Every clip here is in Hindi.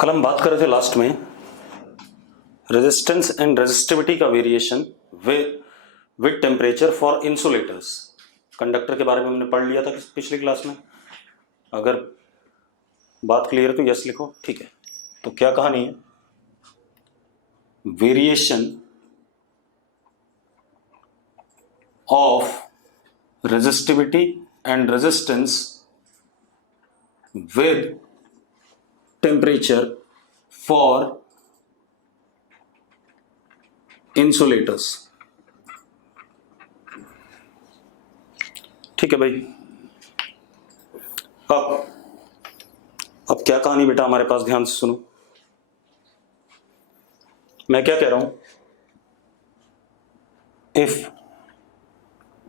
कल हम बात कर रहे थे लास्ट में रेजिस्टेंस एंड रेजिस्टिविटी का variation with temperature for insulators. Conductor के बारे में हमने पढ़ लिया था पिछली क्लास में। अगर बात क्लियर है तो यस लिखो, ठीक है। तो क्या कहानी है? Variation of resistivity and resistance with temperature for insulators. ठीक है भाई। अब क्या कहानी बेटा हमारे पास, ध्यान से सुनो। मैं क्या कह रहा हूं, इफ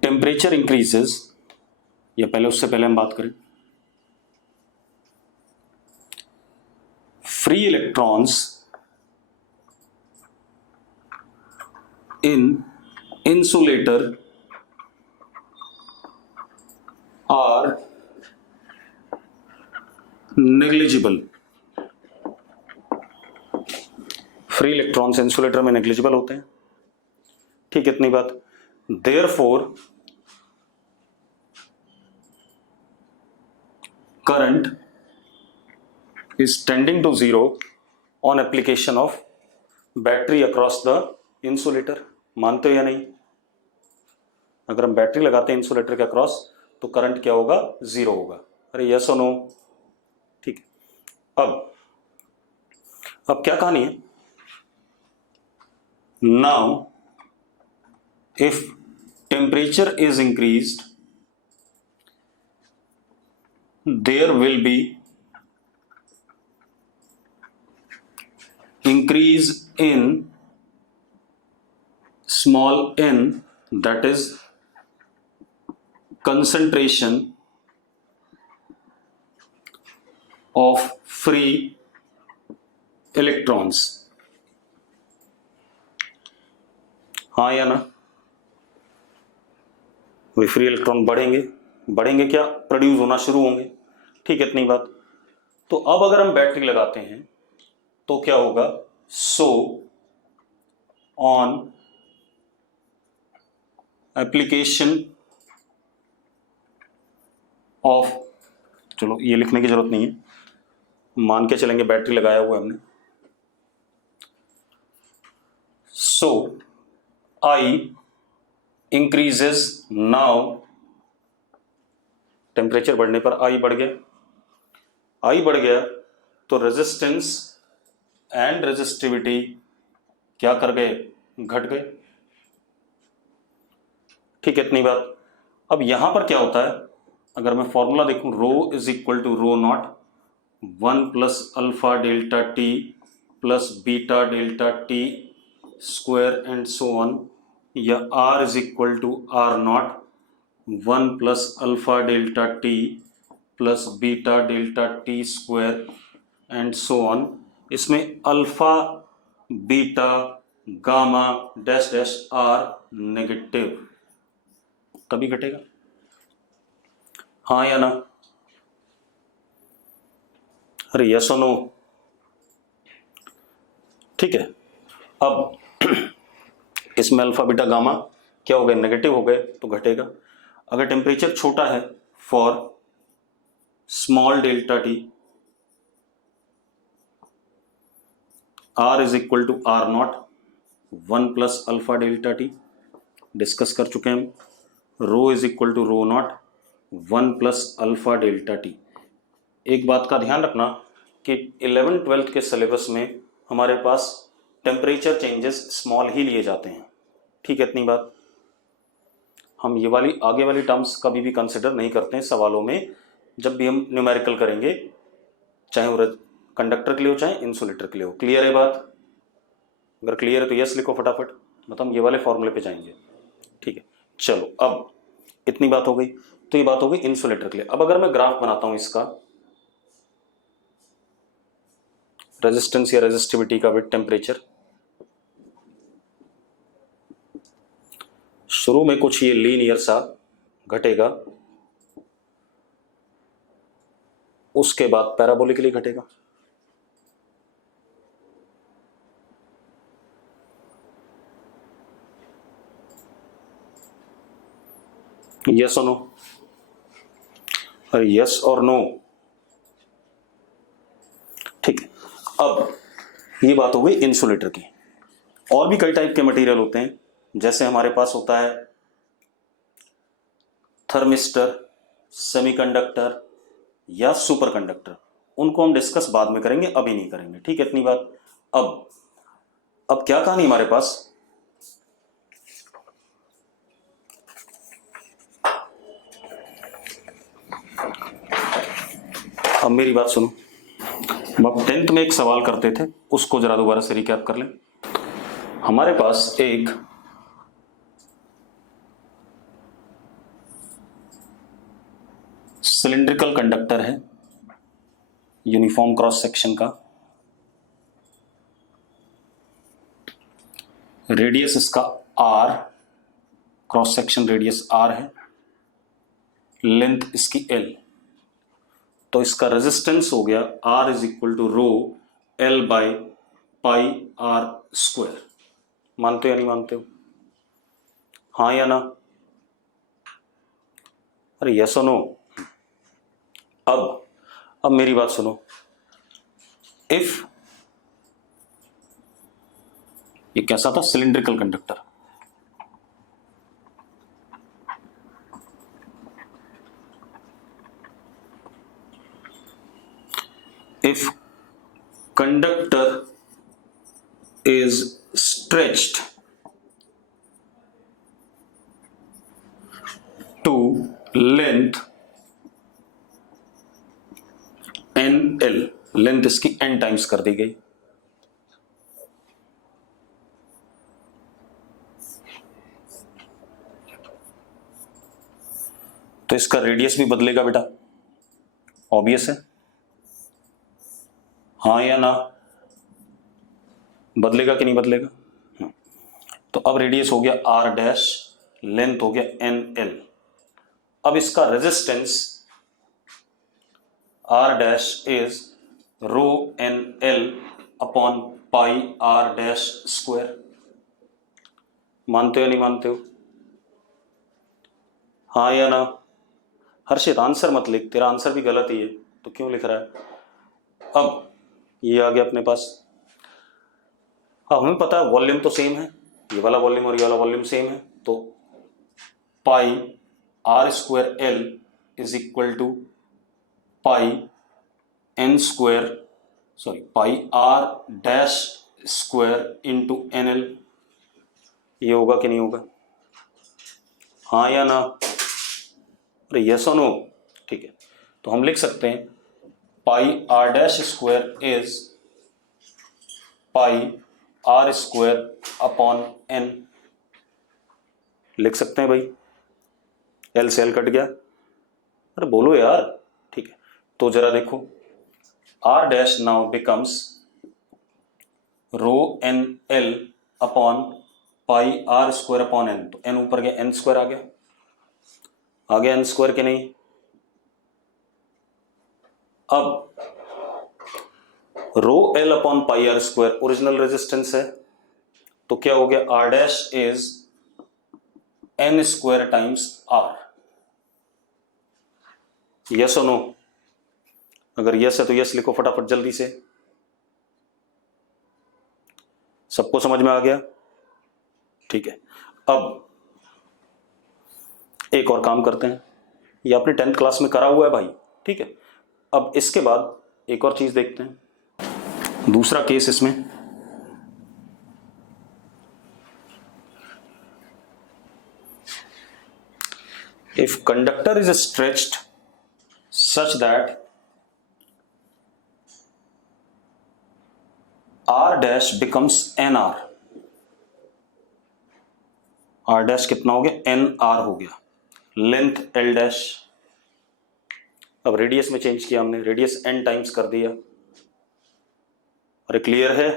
टेम्परेचर इंक्रीजेस, या पहले उससे पहले हम बात करें, free electrons in insulator are negligible। Free electrons insulator में नेग्लिजिबल होते हैं, ठीक है, इतनी बात। Therefore current is tending to zero on application of battery across the insulator। मानते हो या नहीं? अगर हम बैटरी लगाते हैं इंसुलेटर के अक्रॉस तो करंट क्या होगा? जीरो होगा। अरे यस और नो? ठीक है। अब क्या कहानी है? Now if temperature is increased there will be increase in small n, that is concentration of free electrons। हाँ या ना? वही फ्री इलेक्ट्रॉन बढ़ेंगे क्या? प्रोड्यूस होना शुरू होंगे, ठीक है, इतनी बात। तो अब अगर हम बैटरी लगाते हैं तो क्या होगा? सो ऑन एप्लीकेशन ऑफ, चलो ये लिखने की जरूरत नहीं है, मान के चलेंगे बैटरी लगाया हुआ है हमने। सो आई इंक्रीजेस, नाउ टेम्परेचर बढ़ने पर आई बढ़ गया तो रेजिस्टेंस एंड रेजिस्टिविटी क्या कर गए? घट गए, ठीक है, इतनी बात। अब यहां पर क्या होता है? अगर मैं फॉर्मूला देखूं, rho is equal to rho naught 1 plus alpha delta T plus beta delta T square and so on, या R is equal to R naught 1 plus alpha delta T plus beta delta T square and so on. इसमें alpha beta gamma dash dash are negative, तभी घटेगा। हाँ या ना? अरे यस और नो? ठीक है। अब इसमें अल्फा बीटा गामा क्या हो गए? नेगेटिव हो गए, तो घटेगा। अगर टेम्परेचर छोटा है for small delta T, R is equal to R naught 1 plus alpha delta T, discuss कर चुके हैं हम। Rho is equal to rho naught 1 plus alpha delta T. एक बात का ध्यान रखना कि 11th-12th के सिलेबस में हमारे पास टेम्परेचर चेंजेस स्मॉल ही लिए जाते हैं, ठीक है, इतनी बात। हम ये वाली आगे वाली टर्म्स कभी भी कंसिडर नहीं करते हैं सवालों में, जब भी हम न्यूमेरिकल करेंगे, चाहे वो कंडक्टर के लिए हो चाहे इंसुलेटर के लिए हो। क्लियर है बात? अगर क्लियर है तो यस लिखो फटाफट, मतलब हम ये वाले फॉर्मूले पे जाएंगे, ठीक है। चलो, अब इतनी बात हो गई, तो ये बात हो गई इंसुलेटर के लिए। अब अगर मैं ग्राफ बनाता हूं इसका, रेजिस्टेंस या रेजिस्टिविटी का विद टेम्परेचर, शुरू में कुछ ये लीनियर सा घटेगा, उसके बाद पैराबोलिकली घटेगा। यस और नो, अरे यस और नो, ठीक है। अब ये बात हो गई इंसुलेटर की। और भी कई टाइप के मटेरियल होते हैं, जैसे हमारे पास होता है थर्मिस्टर, सेमीकंडक्टर या सुपर कंडक्टर। उनको हम डिस्कस बाद में करेंगे, अभी नहीं करेंगे, ठीक है, इतनी बात। अब क्या कहानी हमारे पास, अब मेरी बात सुनो। अब 10th में एक सवाल करते थे, उसको जरा दोबारा से रिकैप कर लें। हमारे पास एक सिलिंड्रिकल कंडक्टर है यूनिफॉर्म क्रॉस सेक्शन का, रेडियस इसका r, cross section radius r है, लेंथ इसकी l। तो इसका रेजिस्टेंस हो गया r is equal to rho l by pi r square. मानते हो या नहीं मानते हो, हाँ या ना, अरे यस और नो। अब मेरी बात सुनो। इफ ये कैसा था, cylindrical conductor, if conductor is stretched to length NL, length इसकी n टाइम्स कर दी गई, तो इसका रेडियस भी बदलेगा बेटा, ऑब्वियस है, हाँ या ना, बदलेगा कि नहीं बदलेगा। तो अब रेडियस हो गया r डैश, लेंथ हो गया NL। अब इसका resistance r dash is rho NL upon pi r dash square. मानते हो नहीं मानते हो, हाँ या ना। हर्षित आंसर मत लिख, तेरा आंसर भी गलत ही है, तो क्यों लिख रहा है। अब ये आ गया अपने पास। अब हमें पता है वॉल्यूम तो सेम है, ये वाला वॉल्यूम और ये वाला वॉल्यूम सेम है, तो pi r square l is equal to pi n square, sorry pi r dash square into NL। ये होगा कि नहीं होगा, हाँ या ना, अरे यस और नो, ठीक है। तो हम लिख सकते हैं पाई r dash square is pi r square upon n, लिख सकते हैं भाई, l से l कट गया, अरे बोलो यार, ठीक है। तो जरा देखो, r डैश नाउ बिकम्स रो NL upon pi r square upon n, तो n ऊपर गया, n स्क्वायर आ गया n स्क्वायर के नहीं। अब रो l upon pi r square original resistance है, तो क्या हो गया, r dash is n square times r। Yes और नो, अगर यस है तो यस लिखो फटाफट जल्दी से, सबको समझ में आ गया, ठीक है। अब एक और काम करते हैं, ये आपने 10th क्लास में करा हुआ है भाई, ठीक है। अब इसके बाद एक और चीज देखते हैं, दूसरा केस इसमें, if conductor is stretched such that r dash becomes nr, r dash कितना हो गया, nr हो गया, लेंथ l डैश। अब रेडियस में चेंज किया हमने, रेडियस n टाइम्स कर दिया, अरे क्लियर है,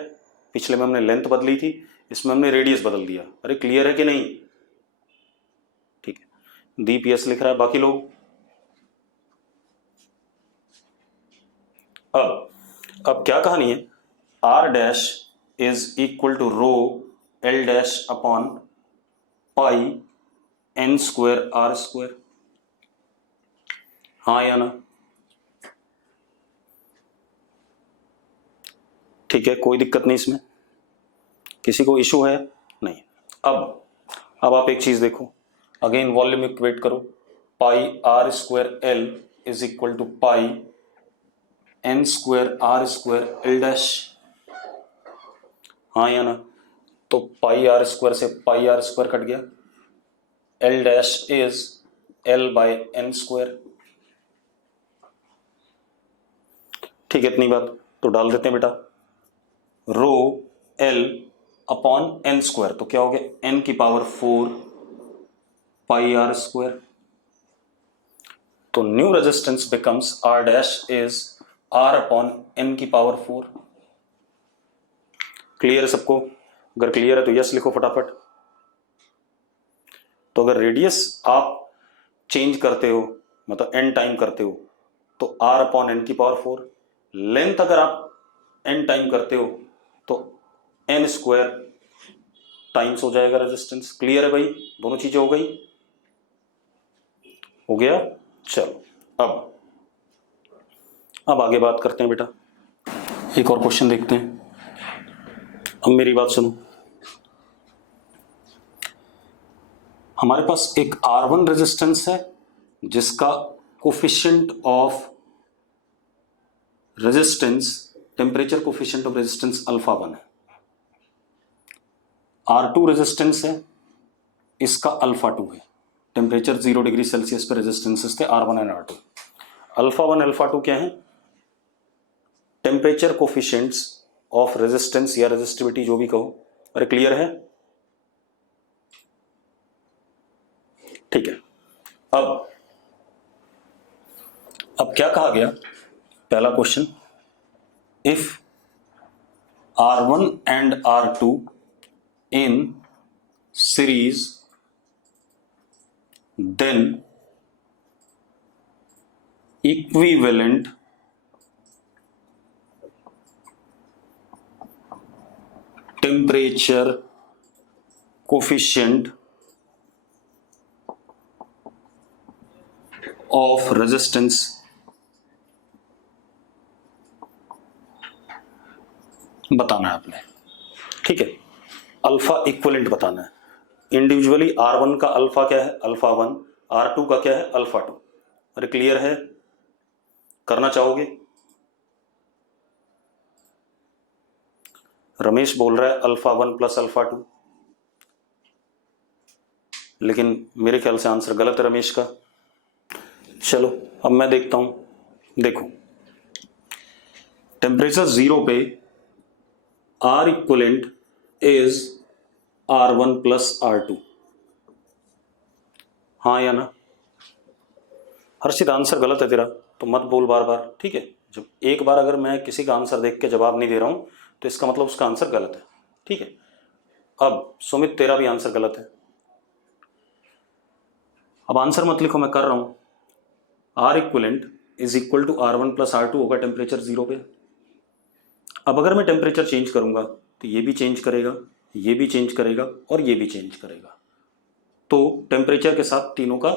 पिछले में हमने लेंथ बदली थी, इसमें हमने रेडियस बदल दिया, अरे क्लियर है कि नहीं, ठीक है। DPS लिख रहा है, बाकी लोग। अब क्या कहानी है, r dash is equal to rho l dash upon pi n square r square. हाँ या ना? ठीक है, कोई दिक्कत नहीं इसमें, किसी को इशू है नहीं। अब आप एक चीज देखो, अगेन वॉल्यूम इक्वेट करो, pi R square L is equal to pi N square R square L dash, हाँ या ना? तो पाई आर स्क्वायर से पाई आर स्क्वायर कट गया, L dash is L by N square. ठीक है, इतनी बात तो डाल देते हैं बेटा, rho L upon N square, तो क्या हो गया एन की पावर 4 पाई आर स्क्वायर। तो new resistance becomes R dash is are upon N की पावर 4। क्लियर है सबको? अगर क्लियर है तो यस लिखो फटाफट। तो अगर रेडियस आप चेंज करते हो, मतलब एन टाइम करते हो, तो आर अपॉन एन की पावर 4। लेंथ अगर आप एन टाइम करते हो तो एन स्क्वायर टाइम्स हो जाएगा रेजिस्टेंस। क्लियर है भाई? दोनों चीजें हो गई, हो गया। चलो अब आगे बात करते हैं बेटा, एक और क्वेश्चन देखते हैं। अब मेरी बात सुनो, हमारे पास एक R1 रेजिस्टेंस है जिसका coefficient of resistance, temperature coefficient of resistance alpha 1 है। R2 रेजिस्टेंस है, इसका अल्फा 2 है। टेम्परेचर 0 डिग्री सेल्सियस पे रेजिस्टेंसेस थे R1 and R2। Alpha 1 alpha 2 क्या है? टेम्परेचर कोफिशिएंट्स ऑफ रेजिस्टेंस या रेजिस्टिविटी, जो भी कहो। अरे क्लियर है? ठीक है। अब क्या कहा गया? पहला question, if R1 and R2 in series then equivalent temperature coefficient of resistance बताना है आपने। ठीक है, अल्फा इक्विवेलेंट बताना है। इंडिविजुअली R1 का अल्फा क्या है? अल्फा 1। R2 का क्या है? अल्फा 2। अरे क्लियर है? करना चाहोगे? रमेश बोल रहा है अल्फा 1 प्लस अल्फा 2, लेकिन मेरे ख्याल से आंसर गलत है रमेश का। चलो अब मैं देखता हूं। देखो, टेम्परेचर 0 पे R equivalent is R1 plus R2, हाँ या ना? हर्षित आंसर गलत है तेरा, तो मत बोल बार बार, ठीक है? जब एक बार अगर मैं किसी का आंसर देख के जवाब नहीं दे रहा हूं तो इसका मतलब उसका आंसर गलत है, ठीक है? अब सुमित तेरा भी आंसर गलत है। अब आंसर मत लिखो, मैं कर रहा हूं। R equivalent is equal to R1 plus R2 होगा टेम्परेचर 0 पे। अब अगर मैं टेम्परेचर चेंज करूंगा तो ये भी चेंज करेगा, ये भी चेंज करेगा और ये भी चेंज करेगा। तो टेम्परेचर के साथ तीनों का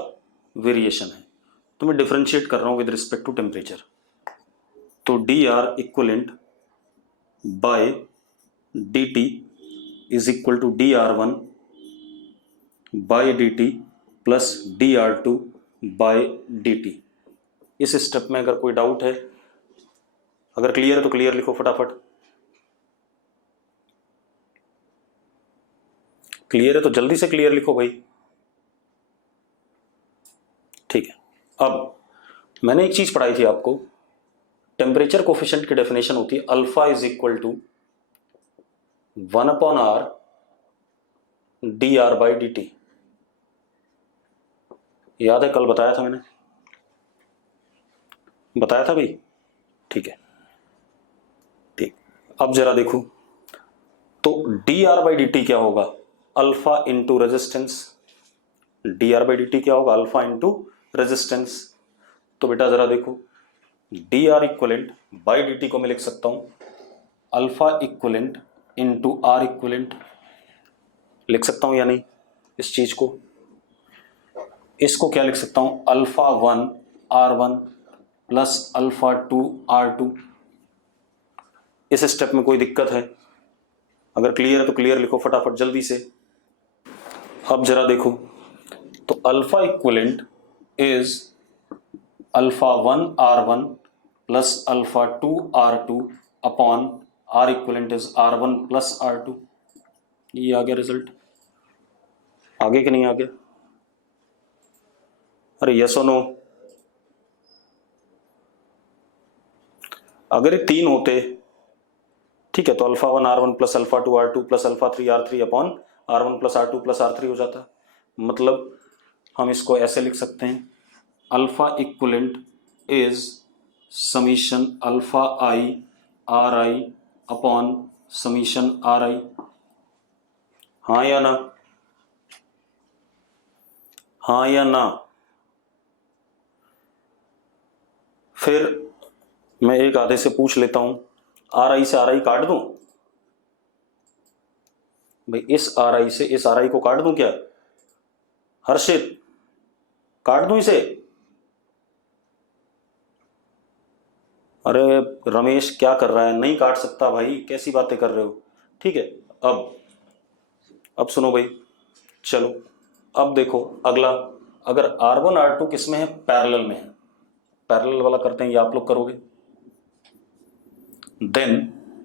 वेरिएशन है, तो मैं डिफरेंशिएट कर रहा हूं विद रिस्पेक्ट टू टेम्परेचर। तो d R equivalent by d t is equal to d R one by d t plus d R two by d t. इस स्टेप में अगर कोई डाउट है, अगर क्लियर है तो क्लियर लिखो फटाफट। क्लियर है तो जल्दी से क्लियर लिखो भाई। ठीक है, अब मैंने एक चीज पढ़ाई थी आपको, टेम्परेचर कोफिशिएंट की डेफिनेशन होती है alpha is equal to 1 upon R d R by d t. याद है कल बताया था मैंने? बताया था भाई? ठीक है, ठीक। अब जरा देखो, तो d R by d t क्या होगा? Alpha into resistance. D R by d t क्या होगा? Alpha into resistance. तो बेटा जरा देखो, d R equivalent by d t को मैं लिख सकता हूं alpha equivalent into R equivalent. लिख सकता हूं या नहीं इस चीज को? इसको क्या लिख सकता हूं? Alpha 1 R1 plus alpha 2 R2। इस स्टेप में कोई दिक्कत है? अगर क्लियर है तो क्लियर लिखो फटाफट जल्दी से। अब जरा देखो, तो alpha equivalent is alpha 1 R1 plus alpha 2 R2 upon R equivalent is R1 plus R2। ये आ गया रिजल्ट। आगे कि नहीं आ गया? अरे यस और नो? अगर ये 3 होते, ठीक है, तो alpha 1 R1 plus alpha 2 R2 plus alpha 3 R3 upon R1 plus R2 plus R3 हो जाता। मतलब हम इसको ऐसे लिख सकते हैं, alpha equivalent is summation alpha I R I upon summation are आई। हाँ या ना? हाँ या ना? फिर मैं एक आधे से पूछ लेता हूं, आर आई से आर आई काट दूं? भाई इस आर आई से इस आर आई को काट दूं क्या? हर्षित, काट दूं इसे? अरे रमेश क्या कर रहा है? नहीं काट सकता भाई, कैसी बातें कर रहे हो? ठीक है, अब सुनो भाई, चलो अब देखो अगला। अगर R1 R2 किस में है? पैरेलल में है। पैरेलल वाला करते हैं, ये आप लोग करोगे। देन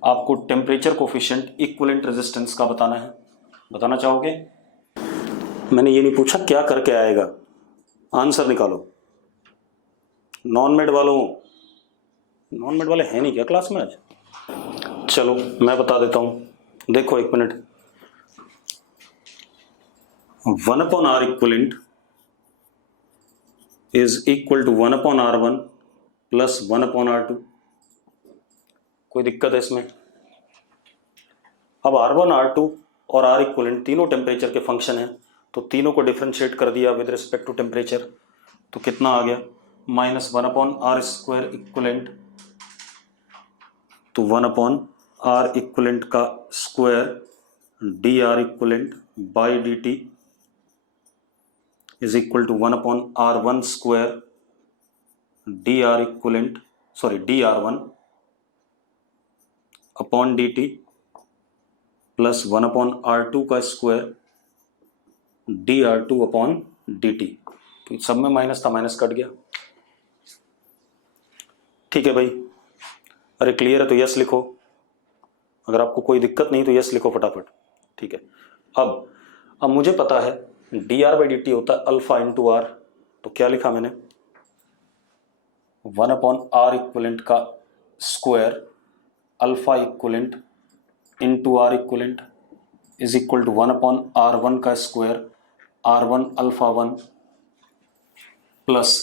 आपको टेम्परेचर कोफिशिएंट इक्विवेलेंट रेजिस्टेंस का बताना है। बताना चाहोगे? मैंने ये नहीं पूछा क्या करके आएगा, आंसर निकालो। नॉन मेड वालों, नॉन मेड वाले हैं नहीं क्या क्लास में आज? चलो मैं बता देता हूं, देखो एक minute. 1 upon R equivalent is equal to 1 upon R1 plus 1 upon R2। कोई दिक्कत है इसमें? अब R1 R2 और R इक्विवेलेंट तीनों टेम्परेचर के फंक्शन हैं, तो तीनों को डिफरेंशिएट कर दिया विद रिस्पेक्ट टू टेम्परेचर, तो कितना आ गया? Minus 1 upon R square equivalent. तो 1 अपॉन R इक्विवेलेंट का square d R equivalent by d t is equal to 1 upon R1 square d R equivalent, sorry d R1 upon d t plus 1 upon R2 का square d R2 upon d t. तो सब में माइनस था, माइनस कट गया। ठीक है भाई, अरे क्लियर है तो यस लिखो। अगर आपको कोई दिक्कत नहीं तो यस लिखो फटाफट। ठीक है, अब मुझे पता है D R by d T होता है अल्फा इंटू आर, तो क्या लिखा मैंने? 1 अपॉन आर इक्विवेलेंट का square alpha equivalent into R equivalent is equal to 1 upon R1 का square R1 alpha 1 plus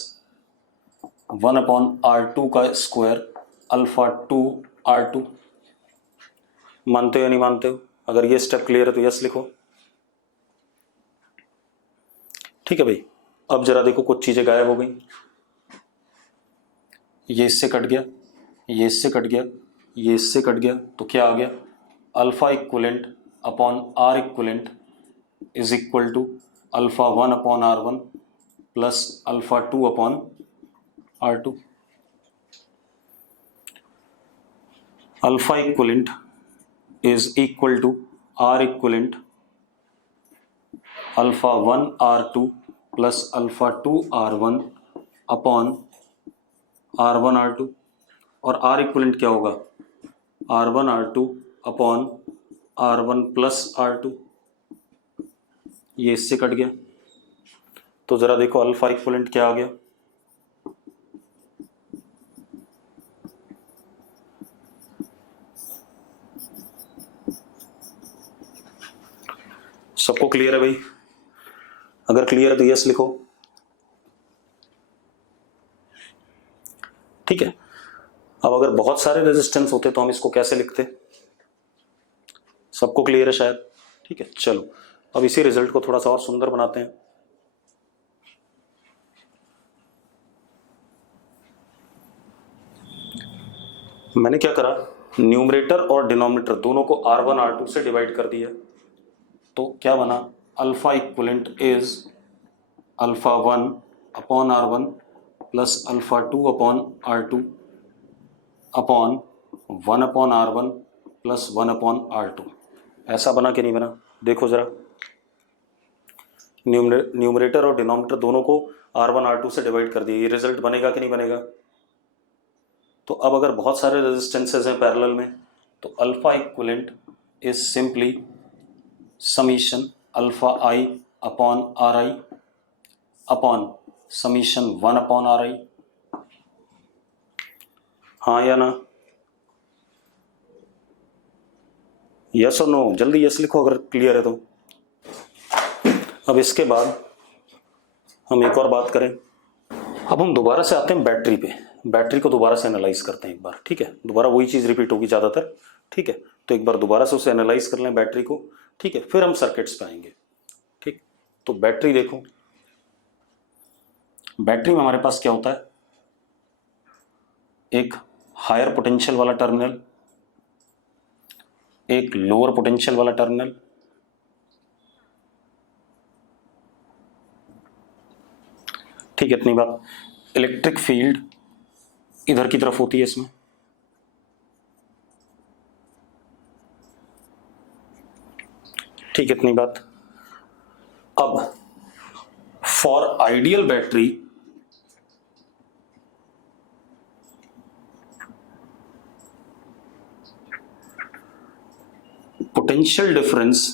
1 upon R2 का स्क्वायर अल्फा 2 R2। मानते हो या नहीं मानते हो? अगर ये स्टेप क्लियर है तो यस लिखो। ठीक है भाई, अब जरा देखो कुछ चीजें गायब हो गई। ये इससे कट गया, ये इससे कट गया, ये इससे कट गया, तो क्या आ गया? Alpha equivalent upon R equivalent is equal to alpha 1 upon R1 plus alpha 2 upon R2। Alpha equivalent is equal to R equivalent alpha 1 R2 plus alpha 2 R1 upon R1 R2, और R इक्विवेलेंट क्या होगा? R1 R2 upon R1 plus R2। ये इससे कट गया, तो जरा देखो अल्फा इक्विवेलेंट क्या आ गया? सबको क्लियर है भाई? अगर क्लियर है तो यस लिखो। ठीक है, अब अगर बहुत सारे रेजिस्टेंस होते तो हम इसको कैसे लिखते? सबको क्लियर है शायद? ठीक है, चलो अब इसी रिजल्ट को थोड़ा सा और सुंदर बनाते हैं। मैंने क्या करा, न्यूमरेटर और डिनोमिनेटर दोनों को R1 R2 से डिवाइड कर दिया, तो क्या बना? Alpha equivalent is alpha 1 upon R1 plus alpha 2 upon R2 upon 1 upon R1 plus 1 upon R2। ऐसा बना कि नहीं बना? देखो जरा, न्यूमरेटर और डिनोमिनेटर दोनों को R1 R2 से डिवाइड कर दिया, ये रिजल्ट बनेगा कि नहीं बनेगा? तो अब अगर बहुत सारे रेजिस्टेंसेज हैं पैरेलल में, तो alpha equivalent is simply summation alpha I upon are I upon summation 1 upon are आई। हाँ या ना? यस और नो? जल्दी यस लिखो अगर क्लियर है तो। अब इसके बाद हम एक और बात करें। अब हम दोबारा से आते हैं बैटरी पे, बैटरी को दोबारा से एनालाइज करते हैं एक बार, ठीक है? दोबारा वही चीज़ रिपीट होगी ज़्यादातर, ठीक है? तो एक बार दोबारा से उसे एनालाइज कर लें बैटरी को, ठीक है? फिर हम सर्किट्स पे आएंगे, ठीक? तो बैटरी देखो, बैटरी में हमारे पास क्या होता है? एक हायर पोटेंशियल वाला टर्मिनल, एक लोअर पोटेंशियल वाला टर्मिनल, ठीक है? इतनी बात। इलेक्ट्रिक फील्ड इधर की तरफ होती है इसमें, ठीक है? इतनी बात। अब for ideal battery potential difference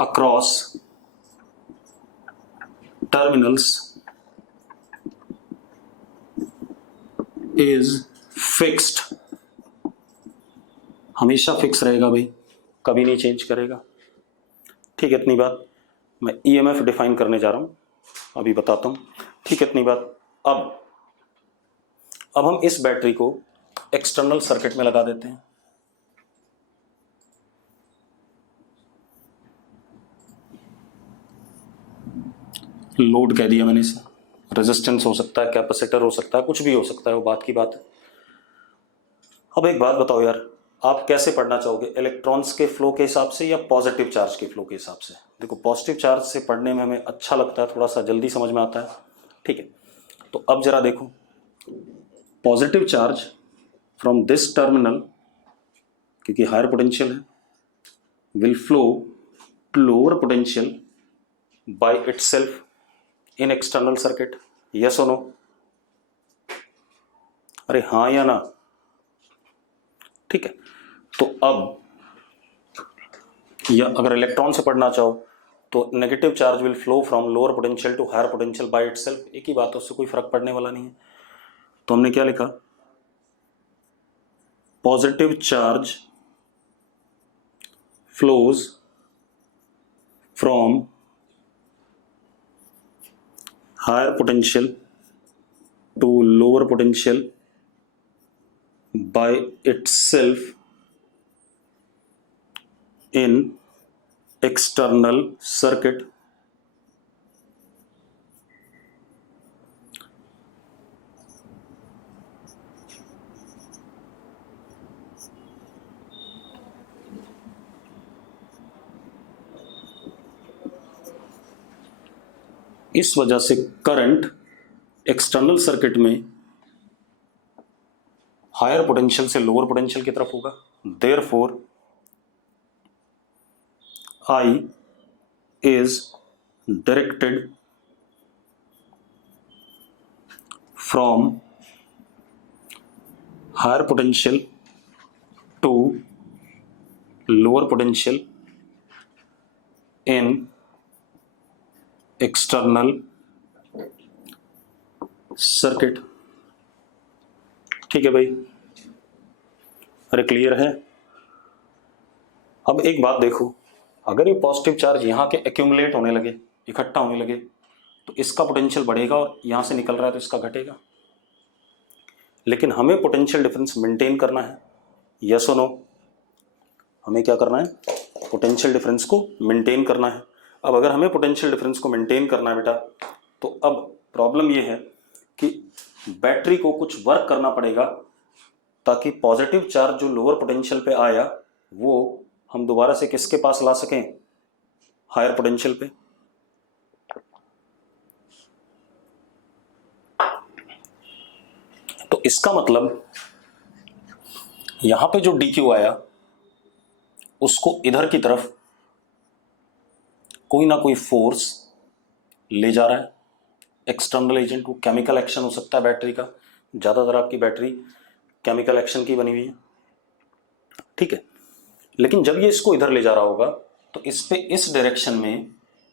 across terminals is fixed, हमेशा फिक्स रहेगा भाई, कभी नहीं चेंज करेगा, ठीक है? इतनी बात। मैं ईएमएफ डिफाइन करने जा रहा हूं, अभी बताता हूं, ठीक है? इतनी बात। अब हम इस बैटरी को एक्सटर्नल सर्किट में लगा देते हैं, लोड कह दिया मैंने इसे, रेजिस्टेंस हो सकता है, कैपेसिटर हो सकता है, कुछ भी हो सकता है, वो बात की बात है। अब एक बात बताओ यार, आप कैसे पढ़ना चाहोगे? इलेक्ट्रॉन्स के फ्लो के हिसाब से या पॉजिटिव चार्ज के फ्लो के हिसाब से? देखो, पॉजिटिव चार्ज से पढ़ने में हमें अच्छा लगता है, थोड़ा सा जल्दी समझ में आता है, ठीक है? तो अब जरा देखो, positive charge from this terminal, क्योंकि हायर पोटेंशियल है, will flow to lower potential by itself in external circuit. Yes और नो? अरे हाँ या ना? ठीक है। तो अब या अगर इलेक्ट्रॉन से पढ़ना चाहो तो negative charge will flow from lower potential to higher potential by itself, एक ही बात है, उससे कोई फर्क पड़ने वाला नहीं है। तो हमने क्या लिखा? Positive charge flows from higher potential to lower potential by itself in external circuit. इस वजह से करंट एक्सटर्नल सर्किट में हायर पोटेंशियल से लोअर पोटेंशियल की तरफ होगा। Therefore I is directed from higher potential to lower potential in external circuit. ठीक है भाई? अरे क्लियर है? अब एक बात देखो, अगर ये पॉजिटिव चार्ज यहाँ के एक्यूमुलेट होने लगे, इकट्ठा होने लगे, तो इसका पोटेंशियल बढ़ेगा और यहाँ से निकल रहा है तो इसका घटेगा। लेकिन हमें पोटेंशियल डिफरेंस मेंटेन करना है, यस और नो? हमें क्या करना है? पोटेंशियल डिफरेंस को मेंटेन करना है। अब अगर हमें पोटेंशियल डिफरेंस को मेंटेन करना है बेटा, तो अब प्रॉब्लम ये है कि बैटरी को कुछ वर्क करना पड़ेगा ताकि पॉजिटिव चार्ज जो लोअर पोटेंशियल पे आया वो हम दोबारा से किसके पास ला सकें? हायर पोटेंशियल पे। तो इसका मतलब यहां पे जो DQ आया उसको इधर की तरफ कोई ना कोई फोर्स ले जा रहा है, एक्सटर्नल एजेंट। वो केमिकल एक्शन हो सकता है बैटरी का, ज़्यादातर आपकी बैटरी केमिकल एक्शन की बनी हुई है, ठीक है। लेकिन जब ये इसको इधर ले जा रहा होगा तो इस पे इस डायरेक्शन में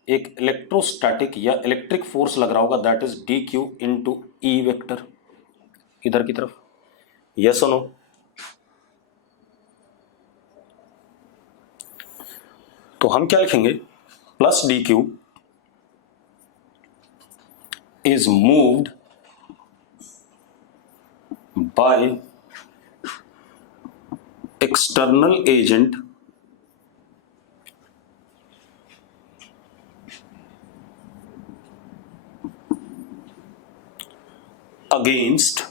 एक इलेक्ट्रोस्टैटिक या इलेक्ट्रिक फोर्स लग रहा होगा, that is DQ into E vector, इधर की तरफ। यस और नो? तो हम क्या लिखेंगे, plus DQ is moved by external agent against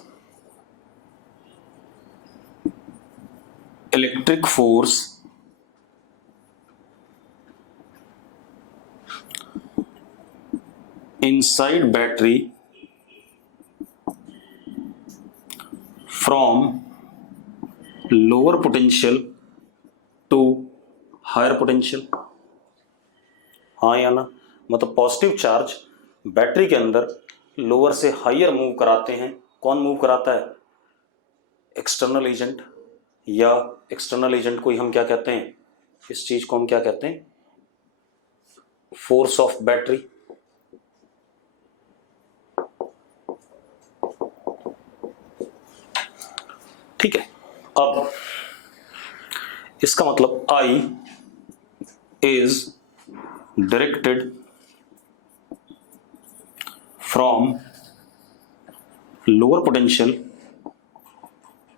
electric force inside battery from lower potential to higher potential। हाँ या ना? मतलब पॉजिटिव चार्ज बैटरी के अंदर लोअर से हायर मूव कराते हैं। कौन मूव कराता है? External agent. या एक्सटर्नल एजेंट को ही हम क्या कहते हैं, इस चीज को हम क्या कहते हैं, फोर्स ऑफ बैटरी। ठीक है। अब इसका मतलब I is directed from lower potential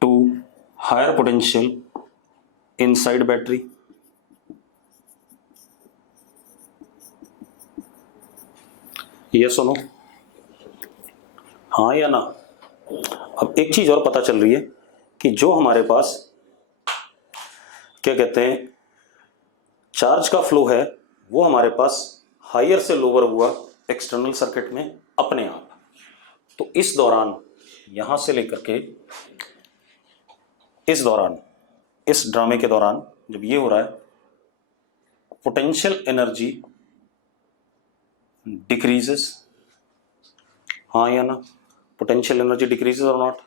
to higher potential inside battery। Yes और नो? हाँ या ना? अब एक चीज और पता चल रही है कि जो हमारे पास क्या कहते हैं चार्ज का फ्लो है वो हमारे पास हायर से लोअर हुआ एक्सटर्नल सर्किट में अपने आप। तो इस दौरान यहां से लेकर के इस दौरान, इस ड्रामे के दौरान जब ये हो रहा है, पोटेंशियल एनर्जी डिक्रीजेस। हाँ या ना? पोटेंशियल एनर्जी डिक्रीजेस और नॉट?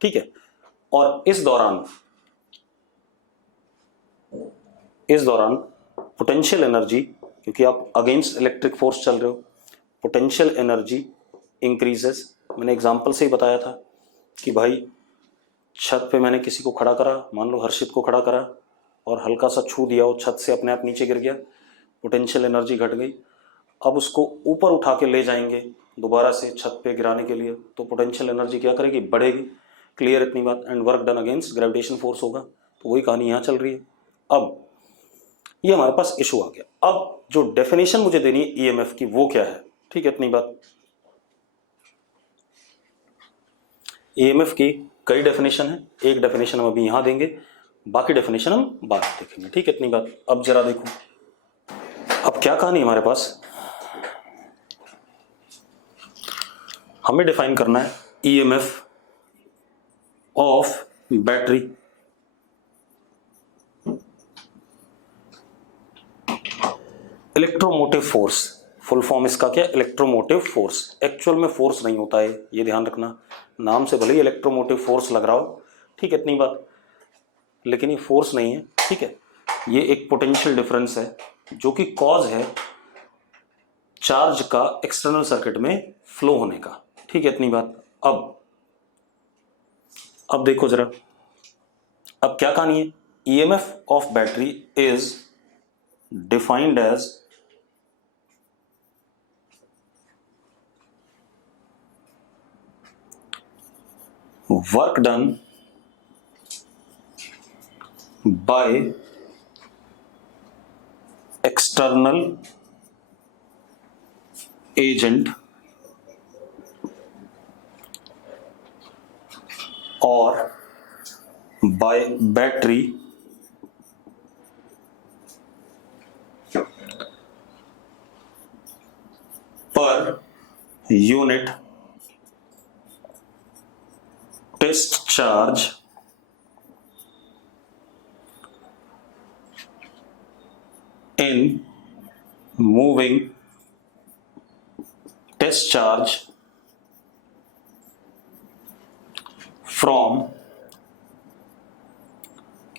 ठीक है। और इस दौरान पोटेंशियल एनर्जी, क्योंकि आप अगेंस्ट इलेक्ट्रिक फोर्स चल रहे हो, पोटेंशियल एनर्जी इंक्रीजेस। मैंने एग्जांपल से ही बताया था कि भाई छत पे मैंने किसी को खड़ा करा, मान लो हर्षित को खड़ा करा, और हल्का सा छू दिया, वो छत से अपने आप नीचे गिर गया, पोटेंशियल एनर्जी घट गई। अब उसको ऊपर उठा के ले जाएंगे दोबारा से छत पे गिराने के लिए, तो पोटेंशियल एनर्जी क्या करेगी, बढ़ेगी। क्लियर इतनी बात? And work done against gravitation force होगा। तो वही कहानी यहाँ चल रही है। अब ये हमारे पास इशू आ गया। अब जो डेफिनेशन मुझे देनी है ईएमएफ की वो क्या है? ठीक है, इतनी बात। ईएमएफ की कई डेफिनेशन है, एक डेफिनेशन हम अभी यहां देंगे, बाकी डेफिनेशन हम बाद में देखेंगे। ठीक है, इतनी बात। अब जरा देखो, अब क्या कहानी हमारे पास, हमें डिफाइन करना है EMF of battery. Electromotive force, full form इसका क्या? Electromotive force. एक्चुअल में फोर्स नहीं होता है, ये ध्यान रखना। नाम से भले ही इलेक्ट्रोमोटिव फोर्स लग रहा हो, ठीक है, इतनी बात, लेकिन ये फोर्स नहीं है। ठीक है, ये एक पोटेंशियल डिफरेंस है जो कि कॉज है चार्ज का एक्सटर्नल सर्किट में फ्लो होने का। ठीक है, इतनी बात। अब देखो जरा, अब क्या कहानी है? EMF of battery is defined as work done by external agent or by battery unit test charge in moving test charge from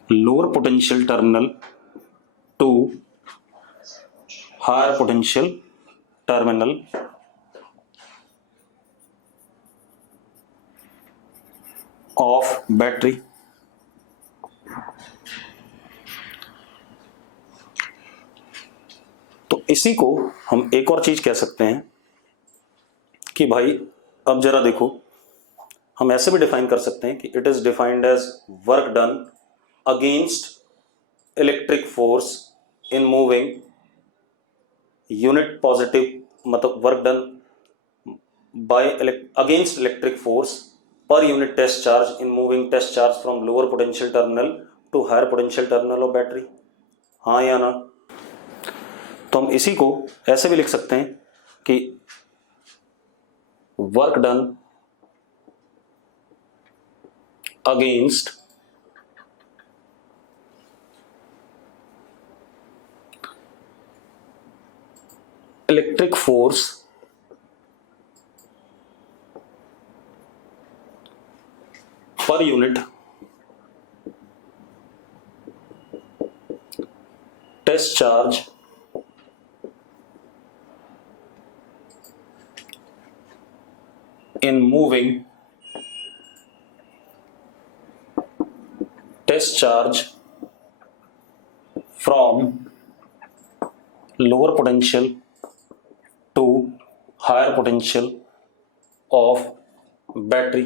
lower potential terminal to higher potential terminal of battery. तो इसी को हम एक और चीज कह सकते हैं कि भाई अब जरा देखो, हम ऐसे भी डिफाइन कर सकते हैं कि it is defined as work done against electric force in moving unit positive, मतलब work done by against electric force per unit test charge in moving test charge from lower potential terminal to higher potential terminal of battery. हाँ या ना? तो हम इसी को ऐसे भी लिख सकते हैं कि work done against electric force per unit test charge in moving test charge from lower potential to higher potential of battery।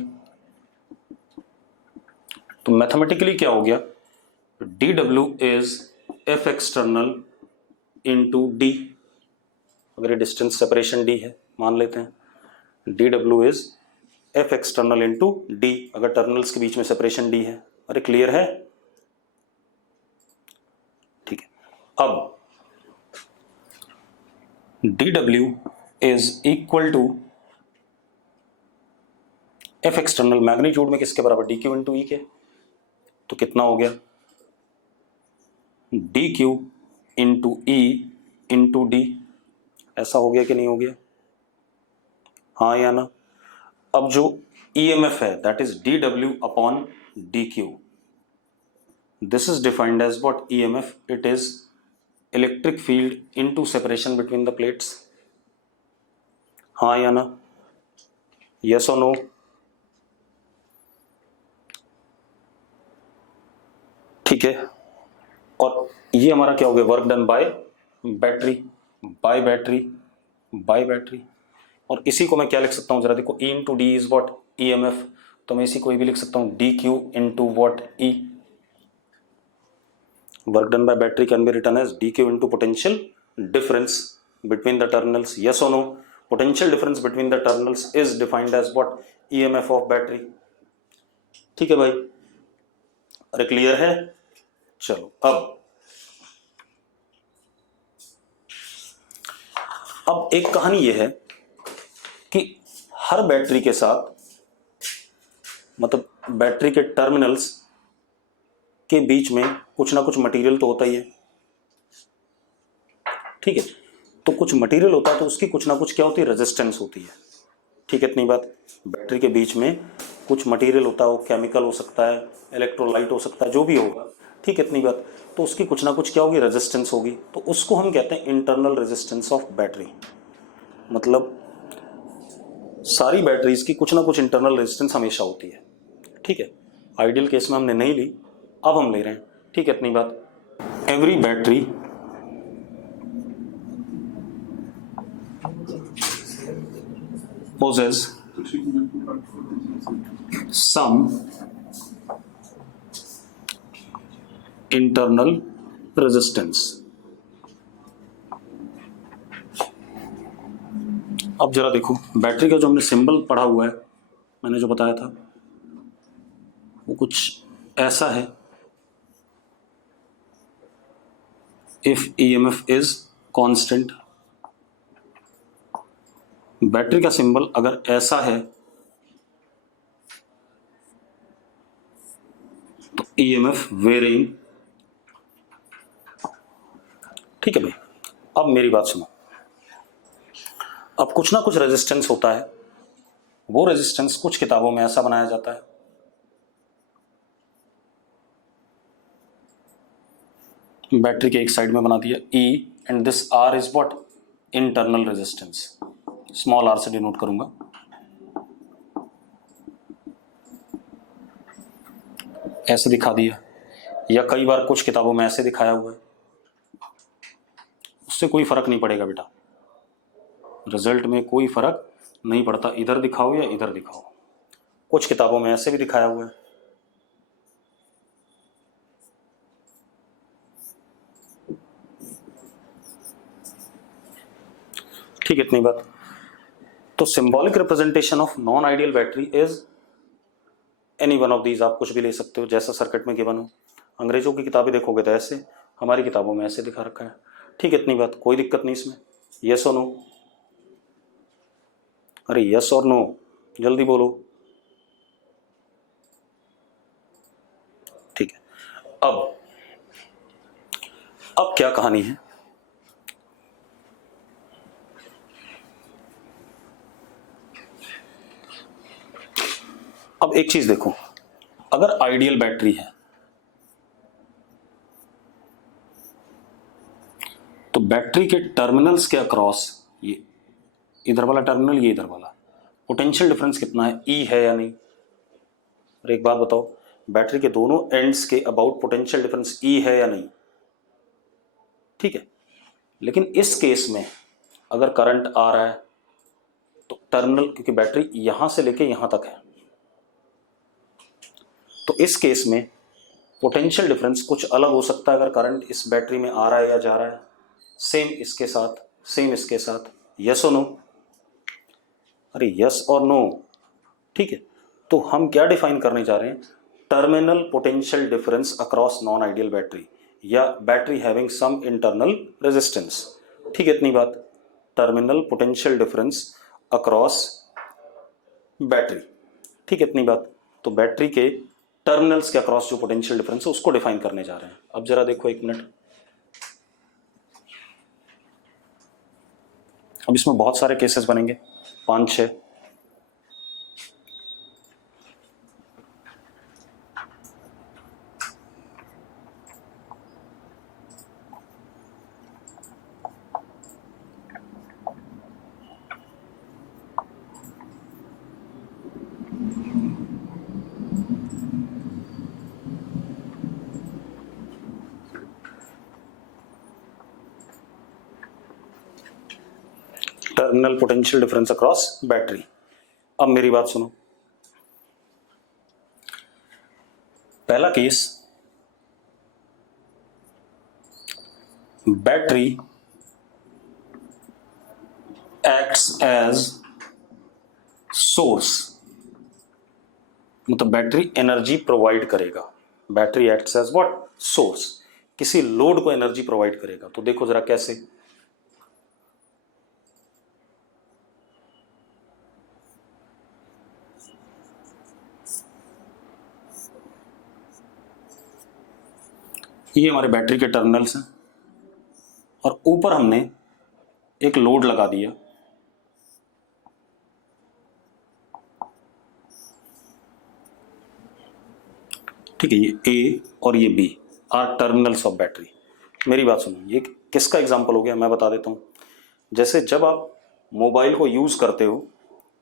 तो मैथमेटिकली क्या हो गया, dW is F external into D। अगर ये डिस्टेंस सेपरेशन D है मान लेते हैं, dW is F external into D, अगर टर्मिनल्स के बीच में सेपरेशन D है। अरे क्लियर है? ठीक है, अब dW is equal to F external magnitude में किसके बराबर, dQ into E के। तो कितना हो गया, dQ into E into D। ऐसा हो गया कि नहीं हो गया? हाँ या ना? अब जो EMF है that is dW upon dQ, this is defined as what EMF, it is electric field into separation between the plates. हाँ या ना? यस और नो? ठीक है, और ये हमारा क्या हो गया, work done by battery, bye battery, bye battery. और इसी को मैं क्या लिख सकता हूं जरा देखो, E into D is what EMF, तो मैं इसी को भी लिख सकता हूं DQ into what E। Work done by battery can be written as DQ into potential difference between the terminals. Yes और no? Potential difference between the terminals is defined as what EMF of battery. ठीक है भाई, अरे क्लियर है? चलो अब एक कहानी यह है कि हर बैटरी के साथ, मतलब बैटरी के टर्मिनल्स के बीच में कुछ ना कुछ मटेरियल तो होता ही है। ठीक है, तो कुछ मटेरियल होता है तो उसकी कुछ ना कुछ क्या होती है, रेजिस्टेंस होती है। ठीक है, इतनी बात। बैटरी के बीच में कुछ मटेरियल होता है, वो केमिकल हो सकता है, इलेक्ट्रोलाइट हो सकता है, जो भी होगा। ठीक है, इतनी बात। तो उसकी कुछ ना कुछ क्या होगी, रेजिस्टेंस होगी। तो उसको हम कहते हैं इंटरनल रेजिस्टेंस ऑफ बैटरी। मतलब सारी बैटरीज की कुछ ना कुछ इंटरनल रेजिस्टेंस हमेशा होती है। ठीक है, आइडियल केस में हमने नहीं ली, अब हम ले रहे हैं। ठीक है, इतनी बात। Every battery possess some internal resistance। अब जरा देखो, बैटरी का जो हमने सिंबल पढ़ा हुआ है, मैंने जो बताया था वो कुछ ऐसा है। If EMF is constant battery का सिंबल अगर ऐसा है तो ईएमएफ वेरिंग। ठीक है भाई, अब मेरी बात सुनो। अब कुछ ना कुछ रेजिस्टेंस होता है, वो रेजिस्टेंस कुछ किताबों में ऐसा बनाया जाता है, बैटरी के एक साइड में बना दिया E and this R is what, internal resistance, small r से डिनोट करूंगा। ऐसे दिखा दिया, या कई बार कुछ किताबों में ऐसे दिखाया हुआ है, उससे कोई फर्क नहीं पड़ेगा बेटा, रिजल्ट में कोई फर्क नहीं पड़ता, इधर दिखाओ या इधर दिखाओ। कुछ किताबों में ऐसे भी दिखाया हुआ है, ठीक है, इतनी बात। तो symbolic representation of non ideal battery is any one of these, आप कुछ भी ले सकते हो जैसा सर्किट में गिवन हो। अंग्रेजों की किताबें देखोगे तो ऐसे, हमारी किताबों में ऐसे दिखा रखा है, ठीक है, इतनी बात, कोई दिक्कत नहीं इसमें। यस और नो, अरे यस और नो जल्दी बोलो। ठीक है, अब क्या कहानी है, अब एक चीज देखो, अगर आइडियल बैटरी है तो बैटरी के टर्मिनल्स के अक्रॉस, ये इधर वाला टर्मिनल, ये इधर वाला, पोटेंशियल डिफरेंस कितना है, E है या नहीं। और एक बात बताओ, बैटरी के दोनों एंड्स के अबाउट पोटेंशियल डिफरेंस E है या नहीं, ठीक है। लेकिन इस केस में अगर करंट आ रहा है तो टर्मिनल, क्योंकि बैटरी यहां से लेके यहां तक है, तो इस केस में पोटेंशियल डिफरेंस कुछ अलग हो सकता है अगर करंट इस बैटरी में आ रहा है या जा रहा है। सेम इसके साथ, सेम इसके साथ, यस और नो, अरे यस और नो, ठीक है। तो हम क्या डिफाइन करने जा रहे हैं, terminal potential difference across non ideal battery, या battery having some internal resistance, ठीक है, इतनी बात। Terminal potential difference across battery, ठीक है, इतनी बात। तो बैटरी के टर्मिनल्स के अक्रॉस जो पोटेंशियल डिफरेंस है उसको डिफाइन करने जा रहे हैं। अब जरा देखो एक मिनट, अब इसमें बहुत सारे केसेस बनेंगे, 5-6। Terminal potential difference across battery. अब मेरी बात सुनो, पहला case, battery acts as source, मतलब बैटरी एनर्जी प्रोवाइड करेगा, battery acts as what, source, किसी लोड को एनर्जी प्रोवाइड करेगा। तो देखो जरा कैसे, ये हमारे बैटरी के टर्मिनल्स हैं और ऊपर हमने एक लोड लगा दिया, ठीक है, ये ए और ये B are terminals of battery. मेरी बात सुनो, ये किसका एग्जांपल हो गया, मैं बता देता हूं। जैसे जब आप मोबाइल को यूज करते हो,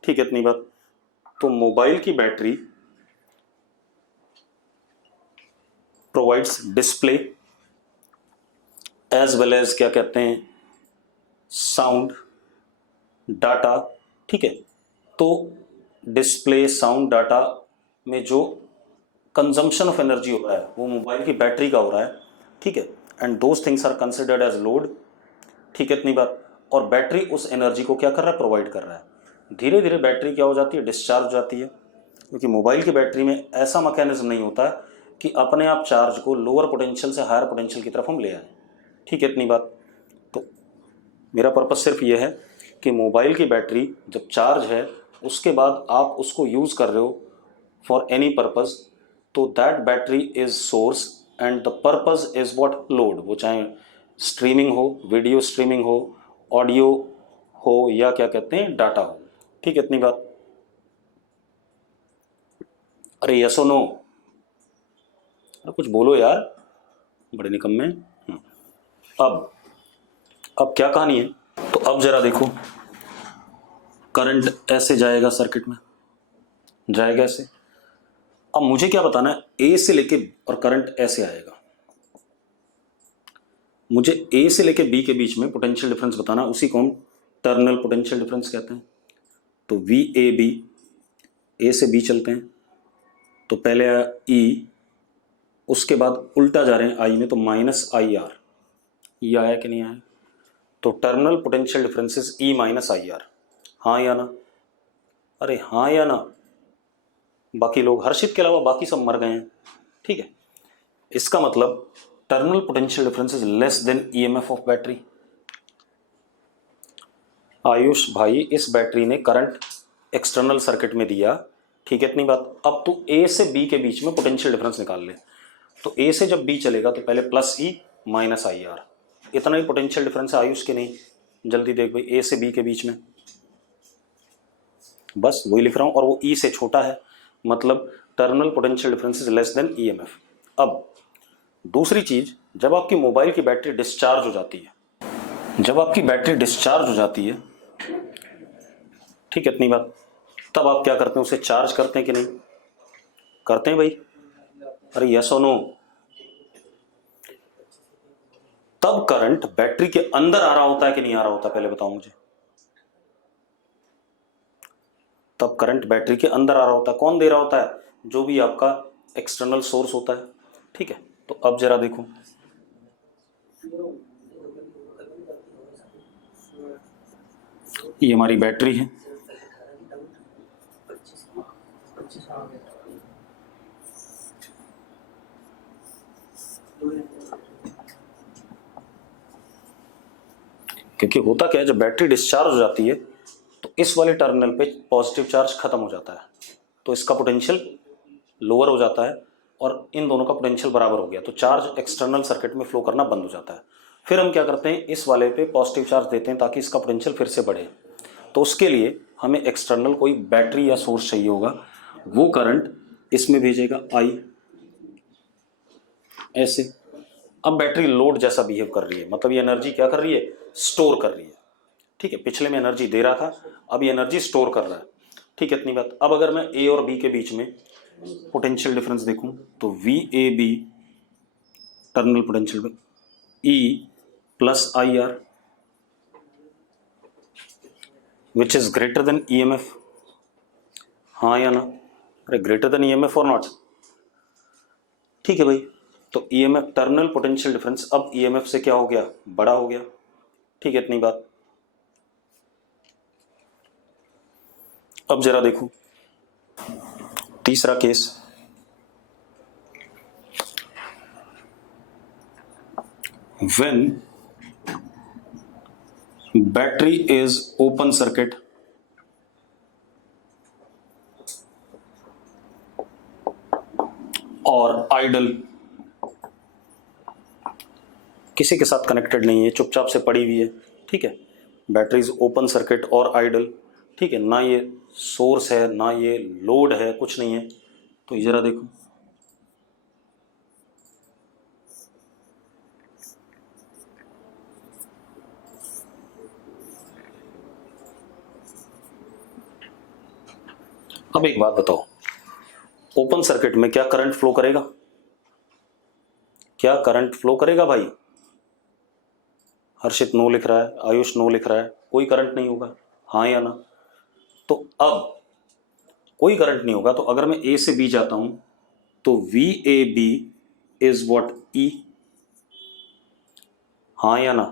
ठीक है, इतनी बात, तो मोबाइल की battery provides display as well as क्या कहते हैं, साउंड, डाटा, ठीक है। तो डिस्प्ले, साउंड, डाटा में जो कंजम्पशन ऑफ एनर्जी हो रहा है वो मोबाइल की बैटरी का हो रहा है, ठीक है, and those things are considered as load, ठीक है, इतनी बात। और बैटरी उस एनर्जी को क्या कर रहा है, प्रोवाइड कर रहा है। धीरे धीरे बैटरी क्या हो जाती है, डिस्चार्ज हो जाती है, क्योंकि मोबाइल की बैटरी में ऐसा मैकेनिज्म नहीं होता है कि अपने आप चार्ज को लोअर पोटेंशियल से हायर पोटेंशियल की तरफ हम ले आए, ठीक है, इतनी बात। तो मेरा पर्पस सिर्फ ये है कि मोबाइल की बैटरी जब चार्ज है उसके बाद आप उसको यूज़ कर रहे हो फॉर एनी पर्पज़, तो that battery is source and the purpose is what, load. वो चाहे स्ट्रीमिंग हो, वीडियो स्ट्रीमिंग हो, ऑडियो हो, या क्या कहते हैं डाटा हो। ठीक है, इतनी बात। अरे यस और नो, अरे कुछ बोलो यार, बड़े निकम्मे। अब क्या कहानी है, तो अब जरा देखो, करंट ऐसे जाएगा सर्किट में, जाएगा ऐसे। अब मुझे क्या बताना है, ए से लेके, और करंट ऐसे आएगा, मुझे ए से लेके बी के बीच में पोटेंशियल डिफरेंस बताना, उसी को हम टर्मिनल पोटेंशियल डिफरेंस कहते हैं। तो वी ए बी, ए से बी चलते हैं, तो पहले आया ई, उसके बाद उल्टा जा रहे हैं आई में, तो माइनस आई आर, ये आया कि नहीं आया? तो terminal potential difference is E minus I are, हाँ या ना? अरे हाँ या ना? बाकी लोग, हर्षित के अलावा बाकी सब मर गए हैं। ठीक है, इसका मतलब terminal potential difference is less than EMF of battery. Ayush भाई, इस बैटरी ने करंट एक्सटर्नल सर्किट में दिया, ठीक है, इतनी बात। अब तू ए से बी के बीच में पोटेंशियल डिफरेंस निकाल ले। तो ए से जब बी चलेगा तो पहले plus E minus I are, इतना ही पोटेंशियल डिफरेंस है आयुष के। नहीं, जल्दी देख भाई, ए से बी के बीच में बस वही लिख रहा हूं, और वो ई से छोटा है, मतलब terminal potential difference is less than EMF. अब दूसरी चीज, जब आपकी मोबाइल की बैटरी डिस्चार्ज हो जाती है, जब आपकी बैटरी डिस्चार्ज हो जाती है, ठीक है, इतनी बात, तब आप क्या करते हैं, उसे चार्ज करते हैं कि नहीं करते हैं भाई? अरे यस और नो? तब करंट बैटरी के अंदर आ रहा होता है कि नहीं आ रहा होता, पहले बताओ मुझे। तब करंट बैटरी के अंदर आ रहा होता है, कौन दे रहा होता है? जो भी आपका एक्सटर्नल सोर्स होता है। ठीक है, तो अब जरा देखो, ये हमारी बैटरी है, क्योंकि होता क्या है, जब बैटरी डिस्चार्ज हो जाती है तो इस वाले टर्मिनल पे पॉजिटिव चार्ज खत्म हो जाता है, तो इसका पोटेंशियल लोअर हो जाता है, और इन दोनों का पोटेंशियल बराबर हो गया, तो चार्ज एक्सटर्नल सर्किट में फ्लो करना बंद हो जाता है। फिर हम क्या करते हैं, इस वाले पे पॉजिटिव चार्ज देते हैं ताकि इसका पोटेंशियल फिर से बढ़े। तो उसके लिए हमें एक्सटर्नल कोई बैटरी या सोर्स चाहिए होगा, वो करंट इसमें भेजेगा आई, ऐसे। अब बैटरी लोड जैसा बिहेव कर रही है, मतलब ये एनर्जी क्या कर रही है, स्टोर कर रही है। ठीक है, पिछले में एनर्जी दे रहा था, अब ये एनर्जी स्टोर कर रहा है। ठीक है, इतनी बात। अब अगर मैं ए और बी के बीच में पोटेंशियल डिफरेंस देखूं, तो V A B terminal potential E plus I R, which is greater than EMF, हाँ या ना? अरे ग्रेटर देन ईएमएफ और नॉट? ठीक है भाई, तो ईएमएफ टर्मिनल पोटेंशियल डिफरेंस अब ईएमएफ से क्या हो गया, बड़ा हो गया। ठीक है, इतनी बात। अब जरा देखो तीसरा case, when battery is open circuit और आइडल, किसी के साथ कनेक्टेड नहीं है, चुपचाप से पड़ी हुई है। ठीक है, बैटरी इज ओपन सर्किट और आइडल, ठीक है, ना ये सोर्स है ना ये लोड है, कुछ नहीं है। तो ये जरा देखो, अब एक बात बताओ, ओपन सर्किट में क्या करंट फ्लो करेगा? क्या करंट फ्लो करेगा भाई? हर्षित नो लिख रहा है, आयुष नो लिख रहा है, कोई करंट नहीं होगा, हाँ या ना? तो अब कोई करंट नहीं होगा, तो अगर मैं ए से बी जाता हूं तो V A B is what, E, हाँ या ना?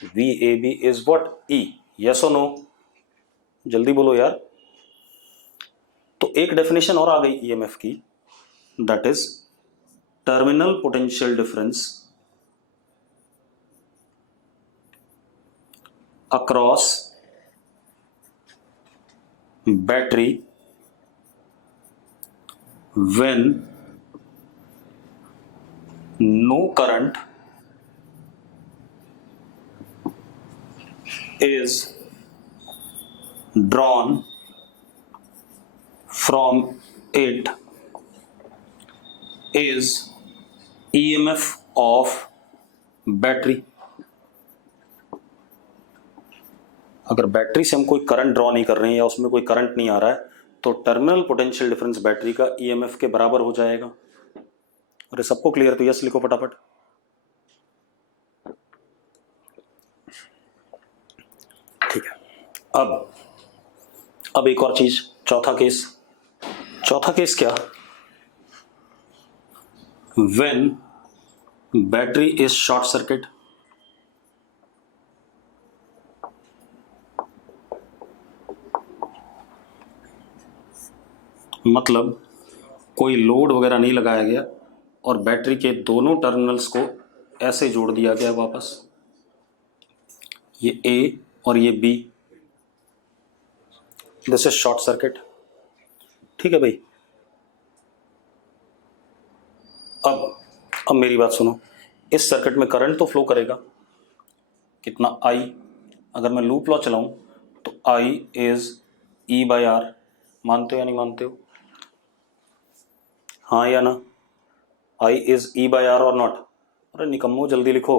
V A B is what, E, yes और नो? जल्दी बोलो यार। तो एक डेफिनेशन और आ गई ईएमएफ की, that is terminal potential difference across battery when no current is drawn from it is EMF of battery. अगर बैटरी से हम कोई करंट ड्रॉ नहीं कर रहे हैं या उसमें कोई करंट नहीं आ रहा है तो टर्मिनल पोटेंशियल डिफरेंस बैटरी का ईएमएफ के बराबर हो जाएगा। अरे सबको क्लियर? तो यस लिखो फटाफट। ठीक है, अब एक और चीज, चौथा केस क्या? When battery is short circuit, मतलब कोई लोड वगैरह नहीं लगाया गया और बैटरी के दोनों टर्मिनल्स को ऐसे जोड़ दिया गया वापस, ये ए और ये B, this is short circuit. ठीक है भाई, अब मेरी बात सुनो, इस सर्किट में करंट तो फ्लो करेगा, कितना? आई। अगर मैं लूप लॉ चलाऊं तो I is E by R. मानते हो या नहीं मानते हो? हाँ या ना? I is E by R और नॉट? अरे निकम्मो जल्दी लिखो।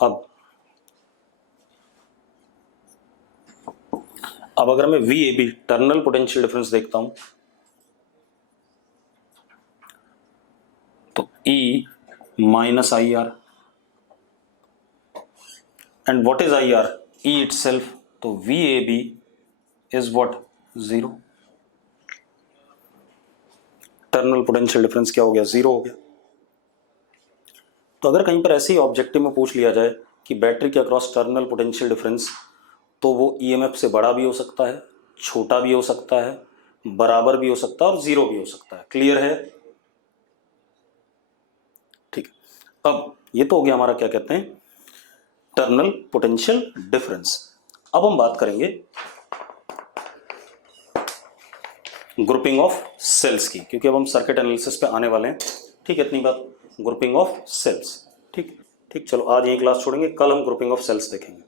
अब अगर मैं V A B terminal potential difference देखता हूं तो E minus I R, and what is I R? E itself. तो V A B is what? Zero. Terminal potential difference क्या हो गया? जीरो हो गया। तो अगर कहीं पर ऐसे ही ऑब्जेक्टिव में पूछ लिया जाए कि बैटरी के अक्रॉस टर्मिनल पोटेंशियल डिफरेंस, तो वो ईएमएफ से बड़ा भी हो सकता है, छोटा भी हो सकता है, बराबर भी हो सकता है और जीरो भी हो सकता है। क्लियर है? ठीक। अब ये तो हो गया हमारा, क्या कहते हैं, टर्मिनल पोटेंशियल डिफरेंस। अब हम बात करेंगे ग्रुपिंग ऑफ सेल्स की, क्योंकि अब हम सर्किट एनालिसिस पे आने वाले हैं। ठीक है, इतनी बात, ग्रुपिंग ऑफ सेल्स। ठीक, चलो आज यही क्लास छोड़ेंगे, कल हम ग्रुपिंग ऑफ सेल्स देखेंगे।